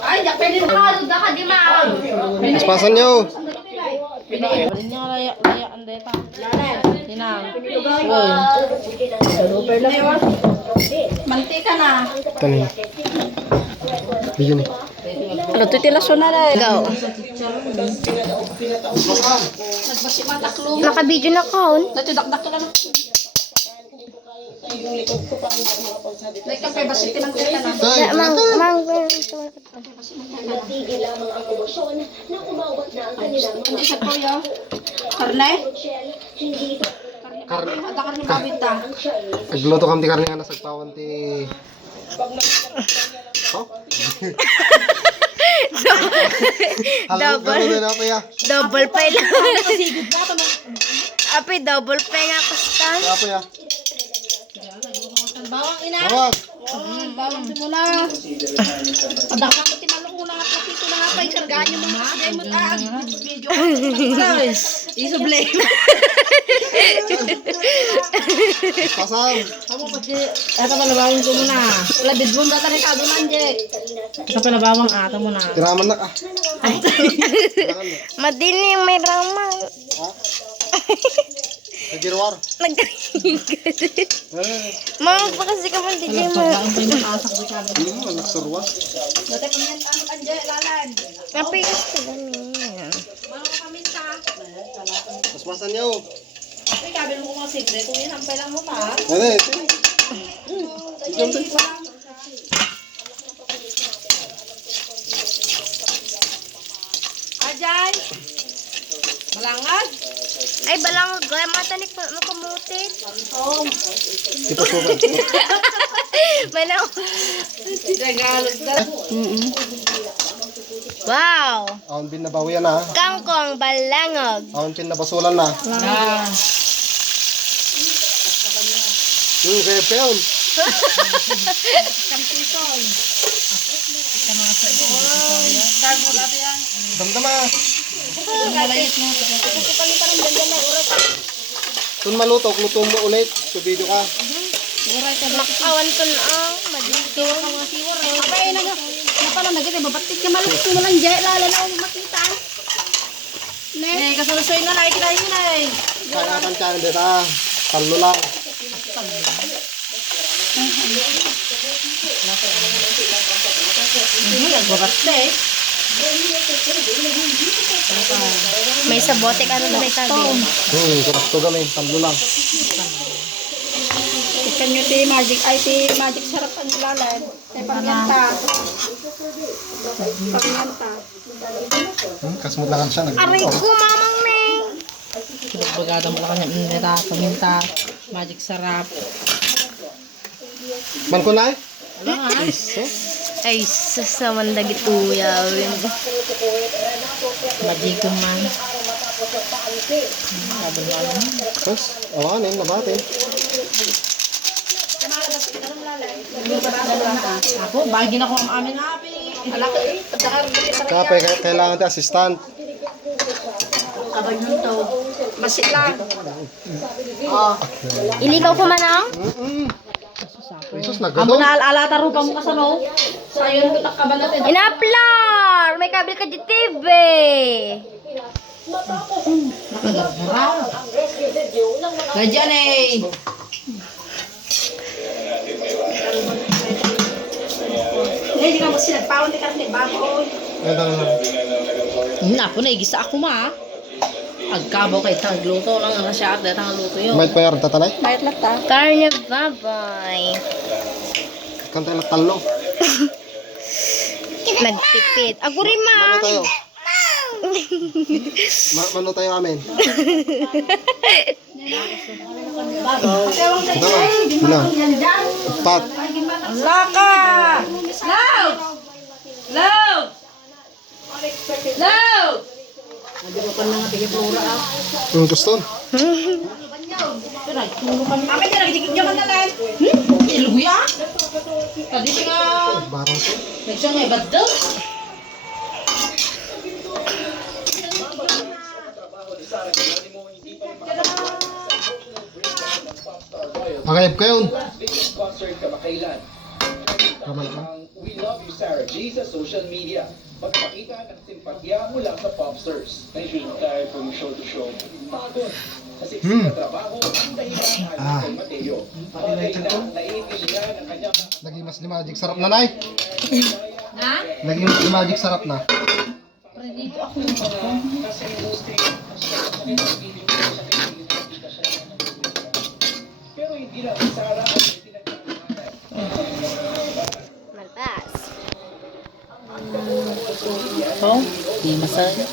Ay, dak pwede makalod na ka di ma. Paspasan nyo. Pinaibrin niya laya ang deta. Tinang. Super na yun. Mantika na. Tanin. Bigyan ni. Luto tilaso na na. Ikaw. Nagbasi mataklo. Naka-video na kaon. Natudakdak ka na. Like kapay basi tinang teta na. Tay, Mang. Natigil lamang ang emosyon na umawat na ang kanilang Ano mga isa ko yo? Karne? hindi Karne. Ada karne babita. nagluto kami karne nga nasagpawan ti... Oh? Halang Double. gano'n na pa ya. Double pay lang. Api, double pay nga pasta. Kaya pa ya. Bawang ina. Bawang. Bawang simula. Padaka ko tinalong ko na nga platito na nga pa ikargaan yung mga sigay mo taag. Video ko. Guys, isublay. Pasang. Kamu pati ata palabawang ko muna. Labid mo data ni kado nanje. Ito palabawang ata mo na. Tiraman na ka. Madining may ramang. Nagirwar. Mang pa kasi ka man DJ mo. Ang pwede asak di kado. Nagsurwa. Dati ko yan ano kanje lalan. Api kasi dami. Mga paminta. Paspasan nyo. Ay kabil mo mga sikre kung yan ampay lang mo pa. Ano eh. Ikaw din. Ajay. Malangag. Ay, balang gaya mata ni makamutit. Tipos mo ba? Balang. Regalog na. Wow! Aon pin na bawian na. Kangkong balangog. Aon pin na basulan na. Ah. Kaya peon. Damdama. Kung malutok, luto mo ulit. So video ka. Makawan to na ang madito. Ay, napala nagit babatik ka maluk mo lang jay lala na ako makita. Ne, kasulusoy na nakikita yun na eh. Kaya natin ka rin dito. Talo lang. Nagbabatte. May sabote ka na may tabi. Kurap to kami. Talo lang. Ikan nyo ti magic, ay ti magic sarap ang lalan. Ay pamyanta. Pamyanta. Kasmut lang siya. Aray ko, mamang neng. Bagada mo lang kanya nita, pamyanta, magic sarap. Man ko na eh. Wala nga. Ay, sasaman dagit uyawin. Magic man. Sabi mo alam. Tapos, awan eh. Labate. Ako, bagi na ko ang amin happy. Alak, Kape, kailangan tayo assistant. kabag nyo to. Masikla. Oh. Iligaw ko manang? Jesus, Amo nagado. na alata ro pa mo kasano. Sa ayon ko takabal natin. Inaplar! May kabil ka di TV. Ganyan eh. Hindi ka mo sinagpawon di ka ni bago. Napo na igisa ako ma. Agkabaw kay tagluto lang ang siya at datang luto yun. May payar tatanay. Bayat lata. Karne babay. Kantay na talo. Nagtipid. Ako rin ma. Mano tayo? Mano tayo amin? Dalawa. Bila. Empat. Laka! Loud! Loud! Loud! Gusto? Kami na nagtigil nyo ka na lang. Iluya? Tadi nga. Barang to. Nagsya nga ibad daw. Pakayap kayo. Tama na. We love you, Sarah G, sa social media. Magpakita ng simpatya mula sa popsters. Thank you tayo from show to show. Pagod. Kasi sa trabaho, ang dahilan ay kay Mateo. Bagay na naiintindihan ang kanyang Naging mas limagic. Sarap na, Nay. Ha? Naging mas limagic. Sarap na. Pero dito ako yung ako. kasi industry. Pero hindi lang si Sarah ang pinagkakaroon. Malpas. Oh, di masaya.